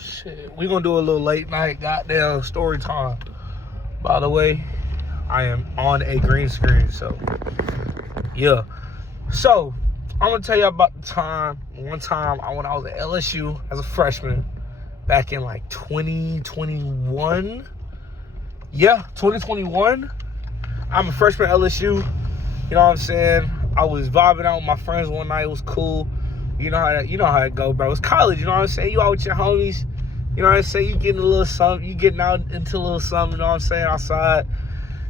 Shit, we gonna do a little late night goddamn story time. By the way, I am on a green screen, so yeah. So I'm gonna tell you about the time. One time, when I was at LSU as a freshman, back in like 2021. Yeah, 2021. I'm a freshman at LSU. You know what I'm saying? I was vibing out with my friends one night. It was cool. You know how it go, bro. It's college. You know what I'm saying? You out with your homies. You know what I'm saying? You getting a little something. You getting out into a little something. You know what I'm saying? Outside.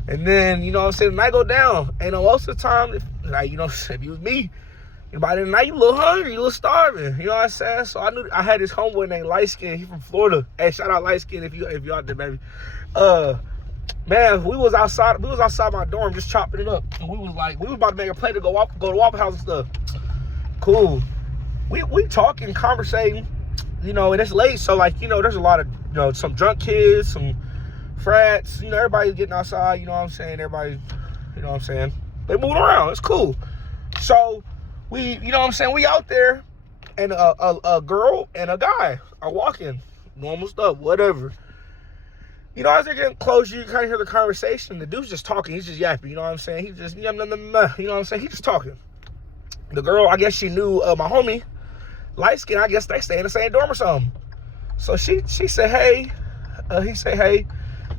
And then, you know what I'm saying? The night go down. And most of the time, if you was me, by the night you a little hungry, you a little starving. You know what I'm saying? So I knew I had this homeboy named Light Skin. He from Florida. Hey, shout out Light Skin if you out there, baby. Man, we was outside my dorm just chopping it up. And we was about to make a play to go to Waffle House and stuff. Cool. We talking, conversating, and it's late, so there's a lot of some drunk kids, some frats, everybody's getting outside, you know what I'm saying? Everybody, you know what I'm saying? They moving around, it's cool. So we, you know what I'm saying, we out there, and a girl and a guy are walking, normal stuff, whatever. As they're getting close, you kind of hear the conversation. The dude's just talking, he's just yapping, you know what I'm saying? He's just, you know what I'm saying? He's just talking. The girl, I guess she knew my homie, Light Skin. I guess they stay in the same dorm or something. So she said, hey. He said, hey.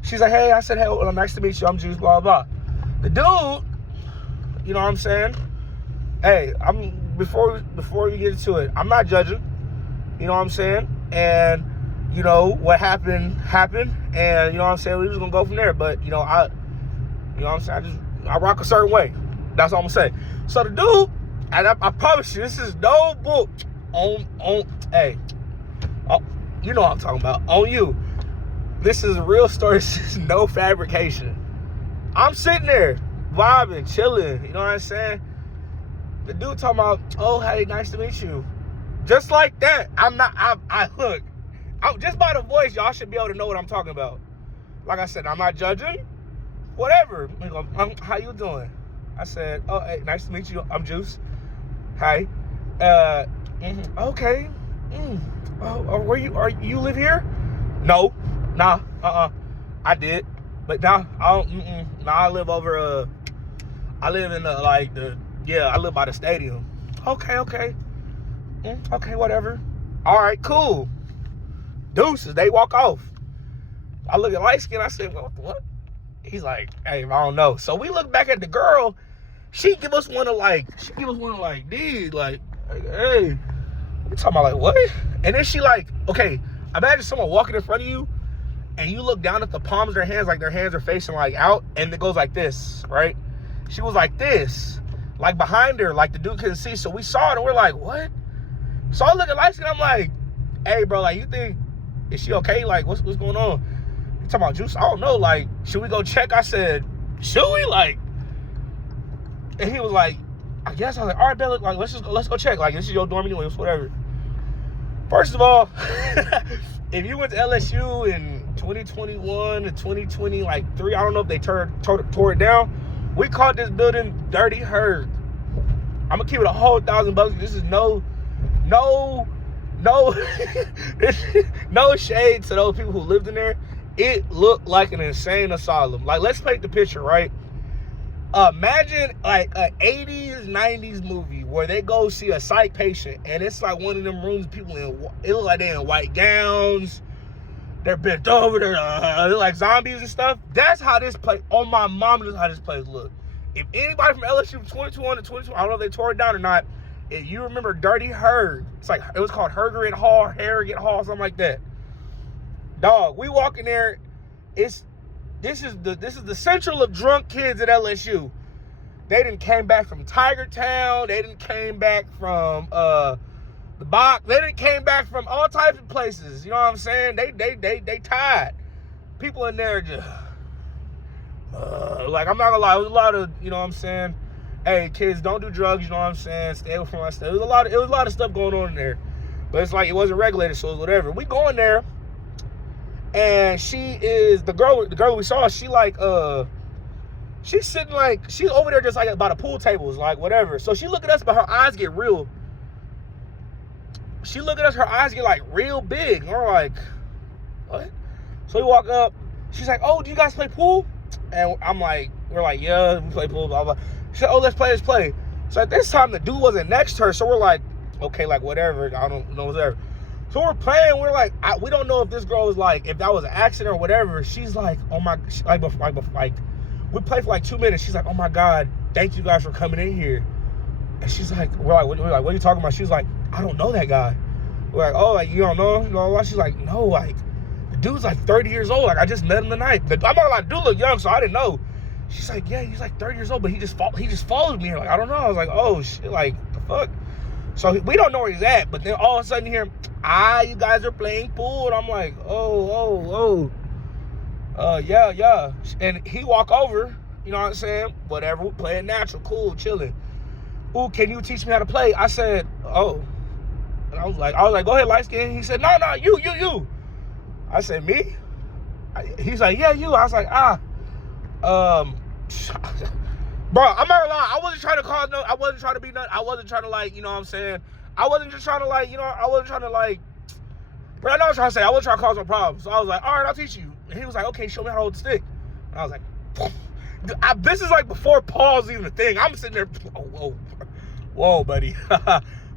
She's like, hey. I said, hey, well, nice to meet you. I'm Juice, blah, blah. The dude, you know what I'm saying? Hey, before we get into it, I'm not judging. You know what I'm saying? And, what happened. And, you know what I'm saying? We was going to go from there. But, I rock a certain way. That's all I'm going to say. So the dude, and I promise you, this is no book hey, you know what I'm talking about, on you. This is a real story. This is no fabrication. I'm sitting there, vibing, chilling, you know what I'm saying? The dude talking about, oh, hey, nice to meet you. Just like that. Look, just by the voice, y'all should be able to know what I'm talking about. Like I said, I'm not judging. Whatever. How you doing? I said, oh, hey, nice to meet you. I'm Juice. Hi. Okay. Oh, you live here? No. Nah. I did. But now I don't. Nah, I live over. I live in I live by the stadium. Okay. Okay, whatever. All right, cool. Deuces. They walk off. I look at Light Skin. I said, what? He's like, hey, I don't know. So we look back at the girl. She give us one of dude, hey. We talking about what? And then she okay, imagine someone walking in front of you and you look down at the palms of their hands, like their hands are facing out, and it goes like this, right? She was like this, behind her, the dude couldn't see. So we saw it and we're like, what? So I look at Light Skin, I'm like, hey bro, you think, is she okay? What's going on? You talking about Juice? I don't know, should we go check? I said, should we? And he was like, I guess. I was like, all right, Bella, let's go check. This is your dorm anyway, whatever. First of all, if you went to LSU in 2021 and 2023, I don't know if they tore it down. We called this building Dirty Herd. I'm gonna keep it $100,000. This is no no shade to those people who lived in there. It looked like an insane asylum. Let's paint the picture, right? Imagine an 80s, 90s movie where they go see a psych patient and it's one of them rooms people it look like they're in white gowns, they're bent over, they're like zombies and stuff. That's how this place, on my mom, this is how this place look. If anybody from LSU from 2021 to 2022, I don't know if they tore it down or not, if you remember Dirty Herd, it was called Harrogate Hall, something like that. Dog, we walk in there, This is the central of drunk kids at LSU. They didn't came back from Tiger Town. They didn't came back from the Bach. They didn't came back from all types of places. You know what I'm saying? They tired. People in there just I'm not gonna lie. It was a lot of, you know what I'm saying? Hey, kids, don't do drugs. You know what I'm saying? Stay away from my stuff. It was a lot of stuff going on in there, but it's it wasn't regulated, so it was whatever. We go in there. And she is the girl we saw. She she's sitting she's over there just by the pool tables, whatever. So she look at us, but her eyes get real. she look at us, her eyes get like real big. And we're like, what? So we walk up. She's like, oh, do you guys play pool? And we're like, yeah, we play pool, blah, blah. She said, oh, let's play. So at this time, the dude wasn't next to her. So we're like, okay, like whatever. I don't know, whatever. So we're playing. We're like, we don't know if this girl was like, if that was an accident or whatever. She's like, oh my, like we played for like 2 minutes. She's like, oh my God, thank you guys for coming in here. And she's like, we're like, what are you talking about? She's like, I don't know that guy. We're like, oh, like, you don't know? Blah, blah. She's like, no, like, the dude's like 30 years old. Like, I just met him tonight. I'm not like, dude look young, so I didn't know. She's like, yeah, he's like 30 years old, but he just followed me. Like, I don't know. I was like, oh, shit, like, the fuck? So we don't know where he's at, but then all of a sudden you hear, you guys are playing pool. And I'm like, yeah. And he walk over, you know what I'm saying? Whatever, we playing natural, cool, chilling. Ooh, can you teach me how to play? I said, oh. And I was like, go ahead, light skin. He said, no, you. I said, me? He's like, yeah, you. I was like, bro, I'm not gonna lie. I wasn't trying to cause no, I wasn't trying to be nothing. I wasn't trying to like, you know what I'm saying? I wasn't just trying to like, you know, I wasn't trying to like, bro, I know what I'm trying to say. I wasn't trying to cause no problems. So I was like, all right, I'll teach you. And he was like, okay, show me how to hold the stick. And I was like, this is like before Paul's even a thing. I'm sitting there, whoa, buddy.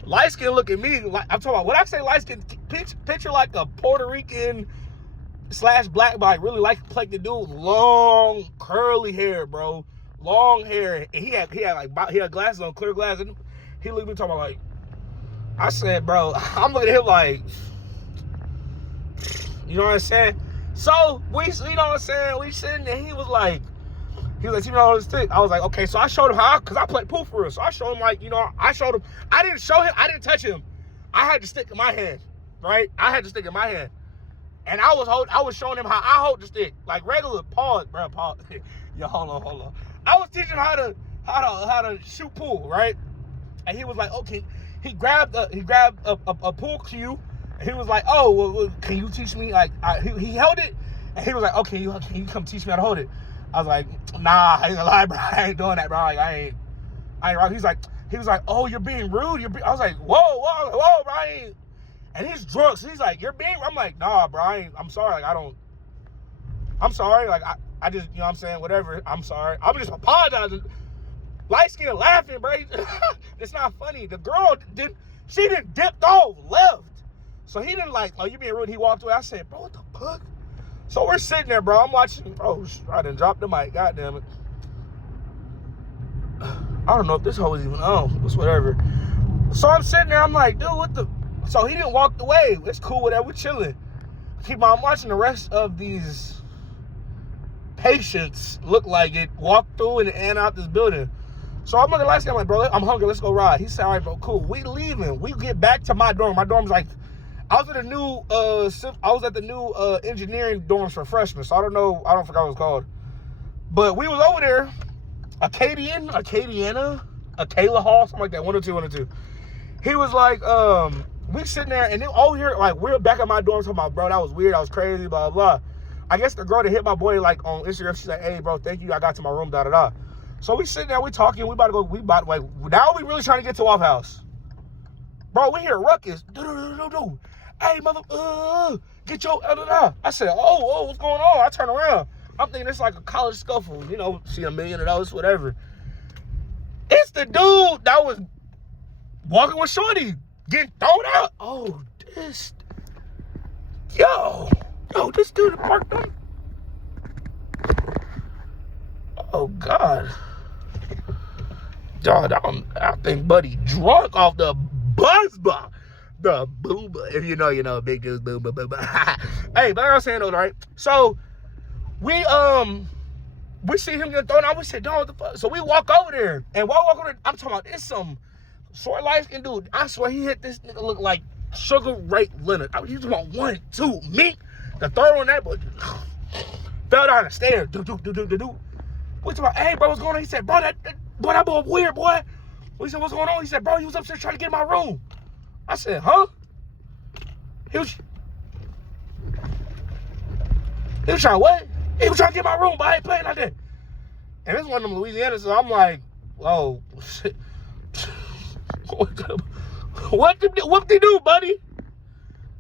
Light skin look at me, like, I'm talking about, when I say light skin, picture like a Puerto Rican / black, but I really like the dude, long, curly hair, bro. Long hair. And he had glasses on, clear glasses. And he looked at me talking about like, I said, bro, I'm looking at him like, you know what I'm saying? So we, you know what I'm saying? We sitting there, he was like, teach me how to hold the stick. I was like, okay, so I showed him how, because I played pool for real. So I showed him, like, you know, I didn't touch him. I had the stick in my hand, right? I had the stick in my hand. And I was showing him how I hold the stick. Like regular, pause. Yo, hold on. I was teaching him how to shoot pool, right? And he was like, okay. He grabbed a pool cue, and he was like, oh, well, can you teach me? Like, he held it, and he was like, okay, can you come teach me how to hold it? I was like, nah, I ain't gonna lie, bro. I ain't doing that, bro. Like, I ain't right. He was like, oh, you're being rude. I was like, whoa, bro. I ain't. And he's drunk, so he's like, you're being. I'm like, nah, bro. I'm sorry. Like, I'm sorry. Like, I just, you know what I'm saying? Whatever. I'm sorry. I'm just apologizing. Light skin laughing, bro. It's not funny. The girl didn't dipped off, left. So he didn't like, oh, you being rude. He walked away. I said, bro, what the fuck? So we're sitting there, bro. I'm watching. Oh, I done dropped the mic. God damn it. I don't know if this hoe is even on. It's whatever. So I'm sitting there. I'm like, dude, what the? So he didn't walk away. It's cool, whatever. We're chilling. I'm watching the rest of these patients look like it walk through and out this building. So I'm looking at I'm like, bro, I'm hungry. Let's go ride. He said, all right, bro, cool. We leaving. We get back to my dorm. My dorm's like, I was at the new engineering dorms for freshmen. So I don't forget what it's called. But we was over there, Acadiana, Acala Hall, something like that, 102. He was like, we sitting there, and then over here, like, we're back at my dorm talking about, bro, that was weird, that was crazy, blah, blah. I guess the girl that hit my boy, like, on Instagram, she's like, hey, bro, thank you, I got to my room, da-da-da. So we sitting there, we talking, like, now we really trying to get to Waffle House. Bro, we hear ruckus. Do. Hey, mother, get your, I said, oh, what's going on? I turn around. I'm thinking it's like a college scuffle, you know, see $1 million, whatever. It's the dude that was walking with Shorty, getting thrown out. Oh, this dude parked on. Oh, God. Dog, I think Buddy drunk off the buzz bar. The booba. If you know, big dudes, booba. Hey, but like I was saying though, right? So we see him get thrown out. We said, dog, what the fuck? So we walk over there. And while we walk over there, I'm talking about this some short light-skinned dude. I swear he hit this nigga look like Sugar Ray Leonard. I mean, he's talking about 1, 2, me. The third one, that boy fell down the stairs. Do. We talking about, hey, bro, what's going on? He said, bro, that boy weird, boy. We said, what's going on? He said, bro, he was upstairs trying to get in my room. I said, huh? He was trying what? He was trying to get in my room, but I ain't playing like that. And this one of them Louisiana, so I'm like, whoa, shit. Whoop-de-do, buddy.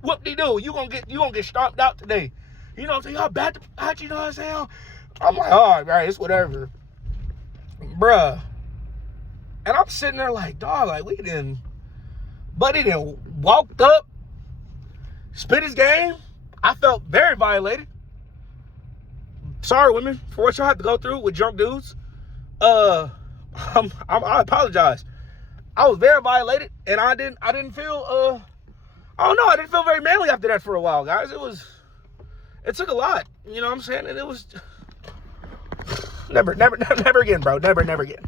Whoop-de-do. You gonna get stomped out today. You know what I'm saying? Y'all bad to hot, you know what I'm saying? I'm like, all right, it's whatever. Bruh. And I'm sitting there like, dog, like Buddy didn't walked up, spit his game. I felt very violated. Sorry, women, for what y'all have to go through with drunk dudes. I apologize. I was very violated, and I didn't feel I don't know, I didn't feel very manly after that for a while, guys. It took a lot, you know what I'm saying? And it was never again, bro. Never again.